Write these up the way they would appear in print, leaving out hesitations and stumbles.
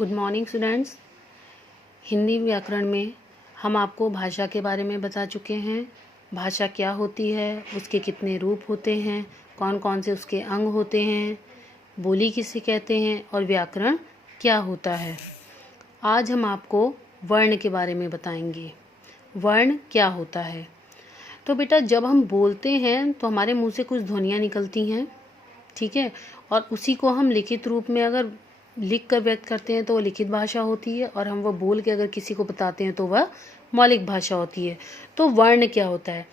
Good morning students. Hindi व्याकरण में हम आपको भाषा के बारे में बता चुके हैं। भाषा क्या होती है, उसके कितने रूप होते हैं, कौन कौन से उसके अंग होते हैं, बोली किसे कहते हैं और व्याकरण क्या होता है। आज हम आपको वर्ण के बारे में बताएंगे। वर्ण क्या होता है। तो बेटा, जब हम बोलते हैं तो हमारे मुंह से कुछ ध्वनियाँ निकलती हैं, ठीक है, और उसी को हम लिखित रूप में अगर लिख कर व्यक्त करते हैं तो वो लिखित भाषा होती है, और हम वो बोल के अगर किसी को बताते हैं तो वह मौलिक भाषा होती है। तो वर्ण क्या होता है।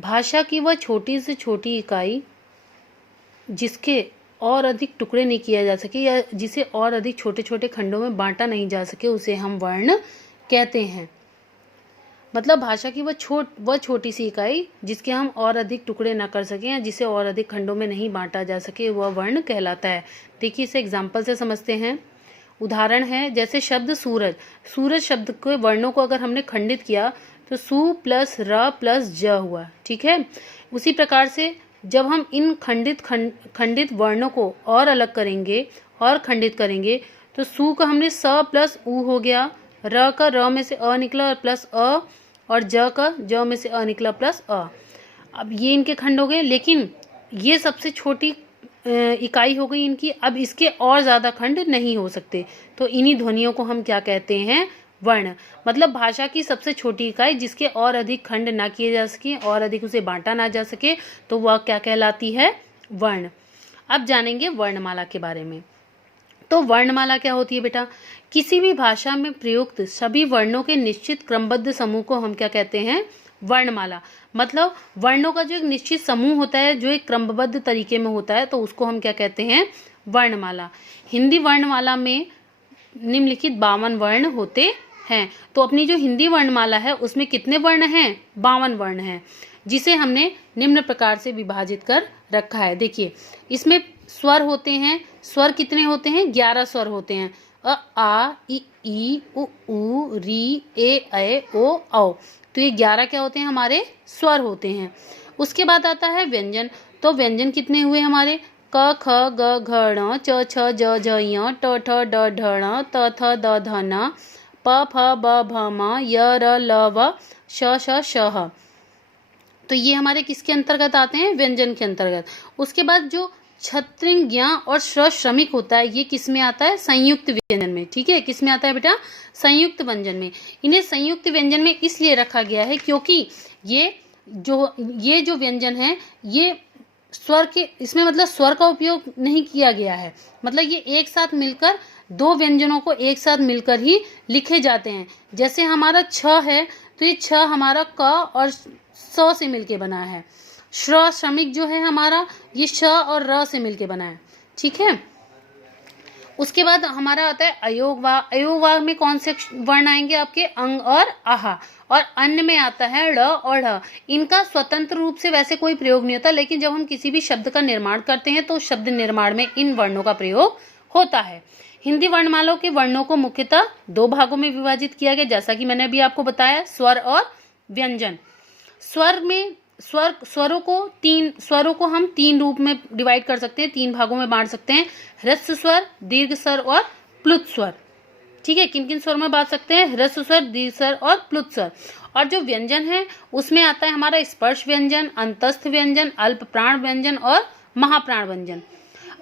भाषा की वह छोटी से छोटी इकाई जिसके और अधिक टुकड़े नहीं किया जा सके या जिसे और अधिक छोटे छोटे खंडों में बांटा नहीं जा सके, उसे हम वर्ण कहते हैं। मतलब भाषा की वह छोटी सी इकाई जिसके हम और अधिक टुकड़े न कर सकें या जिसे और अधिक खंडों में नहीं बांटा जा सके, वह वर्ण कहलाता है। देखिए, इसे एग्जाम्पल से समझते हैं। उदाहरण है जैसे शब्द सूरज। सूरज शब्द के वर्णों को अगर हमने खंडित किया तो सु प्लस र प्लस ज हुआ, ठीक है। उसी प्रकार से जब हम इन खंडित वर्णों को और अलग करेंगे और खंडित करेंगे तो सु का हमने स प्लस उ हो गया, र का र में से अ निकला और प्लस अ, और ज का ज में से अ निकला प्लस अ। अब ये इनके खंड हो गए, लेकिन ये सबसे छोटी इकाई हो गई इनकी। अब इसके और ज़्यादा खंड नहीं हो सकते, तो इन्हीं ध्वनियों को हम क्या कहते हैं, वर्ण। मतलब भाषा की सबसे छोटी इकाई जिसके और अधिक खंड ना किए जा सके और अधिक उसे बांटा ना जा सके, तो वह क्या कहलाती है, वर्ण। अब जानेंगे वर्णमाला के बारे में। तो वर्णमाला क्या होती है बेटा। किसी भी भाषा में प्रयुक्त सभी वर्णों के निश्चित क्रमबद्ध समूह को हम क्या कहते हैं, वर्णमाला। मतलब वर्णों का जो एक निश्चित समूह होता है जो एक क्रमबद्ध तरीके में होता है, तो उसको हम क्या कहते हैं, वर्णमाला। हिंदी वर्णमाला में निम्नलिखित 52 वर्ण होते हैं। तो अपनी जो हिंदी वर्णमाला है उसमें कितने वर्ण हैं, 52 वर्ण हैं, जिसे हमने निम्न प्रकार से विभाजित कर रखा है। देखिए, इसमें स्वर होते हैं। स्वर कितने होते हैं, 11 स्वर होते हैं। अ आ ई उ ऊ री ए ऐ ओ औ। तो ये 11 क्या होते हैं, हमारे स्वर होते हैं। उसके बाद आता है व्यंजन। तो व्यंजन कितने हुए हमारे, क ख ग घ ण च छ ज झ ञ ट ठ ड ढ ण त थ द ध न प फ ब भ म य र ल व श श श ह। तो ये हमारे किसके अंतर्गत आते हैं, व्यंजन के अंतर्गत। उसके बाद जो छत्रिंग ज्ञ और श्रमिक होता है, ये किस में आता है, संयुक्त व्यंजन में, ठीक है। किस में आता है बेटा, संयुक्त व्यंजन में। इन्हें संयुक्त व्यंजन में इसलिए रखा गया है क्योंकि ये जो व्यंजन है ये स्वर के, इसमें मतलब स्वर का उपयोग नहीं किया गया है। मतलब ये एक साथ मिलकर, दो व्यंजनों को एक साथ मिलकर ही लिखे जाते हैं। जैसे हमारा छ है तो ये छ हमारा क और स से मिलके बना है। श्रमिक जो है हमारा, ये श और र से मिलके बना है, ठीक है। उसके बाद हमारा आता है अयोगवाग। अयोगवाग में कौन से वर्ण आएंगे आपके, अंग और आहा। और अन्य में आता है ड़ और ढ। इनका स्वतंत्र रूप से वैसे कोई प्रयोग नहीं होता, लेकिन जब हम किसी भी शब्द का निर्माण करते हैं तो शब्द निर्माण में इन वर्णों का प्रयोग होता है। हिंदी वर्णमाला के वर्णों को मुख्यतः 2 भागों में विभाजित किया गया, जैसा कि मैंने अभी आपको बताया, स्वर और व्यंजन। स्वरों को हम 3 रूप में डिवाइड कर सकते हैं, 3 भागों में बांट सकते हैं। ह्रस्व स्वर, दीर्घ स्वर और प्लुत स्वर, ठीक है। किन किन स्वर में बांट सकते हैं, ह्रस्व स्वर, दीर्घ स्वर और प्लुत स्वर। और जो व्यंजन है उसमें आता है हमारा स्पर्श व्यंजन, अंतस्थ व्यंजन, अल्प प्राण व्यंजन और महाप्राण व्यंजन।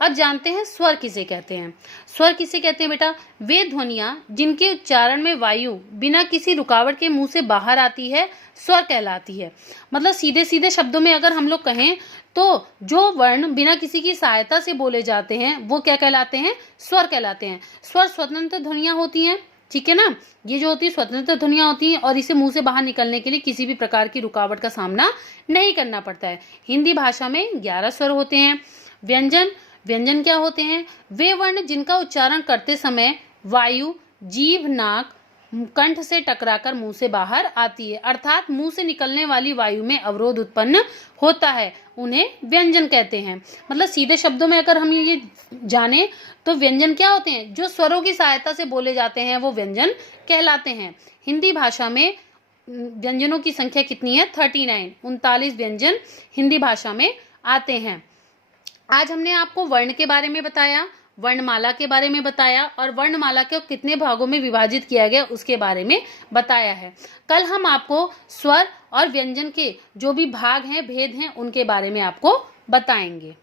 अब जानते हैं स्वर किसे कहते हैं। स्वर किसे कहते हैं बेटा, वे ध्वनियां जिनके उच्चारण में वायु बिना किसी रुकावट के मुंह से बाहर आती है, स्वर कहलाती है। मतलब सीधे सीधे शब्दों में अगर हम लोग कहें तो जो वर्ण बिना किसी की सहायता से बोले जाते हैं वो क्या कहलाते हैं, स्वर कहलाते हैं। स्वर स्वतंत्र ध्वनियां होती हैं, ठीक है ना। ये जो होती है स्वतंत्र ध्वनियां होती हैं और इसे मुंह से बाहर निकलने के लिए किसी भी प्रकार की रुकावट का सामना नहीं करना पड़ता है। हिंदी भाषा में 11 स्वर होते हैं। व्यंजन क्या होते हैं, वे वर्ण जिनका उच्चारण करते समय वायु जीभ, नाक, कंठ से टकराकर मुंह से बाहर आती है, अर्थात मुंह से निकलने वाली वायु में अवरोध उत्पन्न होता है, उन्हें व्यंजन कहते हैं। मतलब सीधे शब्दों में अगर हम ये जाने तो व्यंजन क्या होते हैं, जो स्वरों की सहायता से बोले जाते हैं वो व्यंजन कहलाते हैं। हिंदी भाषा में व्यंजनों की संख्या कितनी है, 39 व्यंजन हिंदी भाषा में आते हैं। आज हमने आपको वर्ण के बारे में बताया, वर्णमाला के बारे में बताया और वर्णमाला को कितने भागों में विभाजित किया गया उसके बारे में बताया है। कल हम आपको स्वर और व्यंजन के जो भी भाग हैं, भेद हैं, उनके बारे में आपको बताएंगे।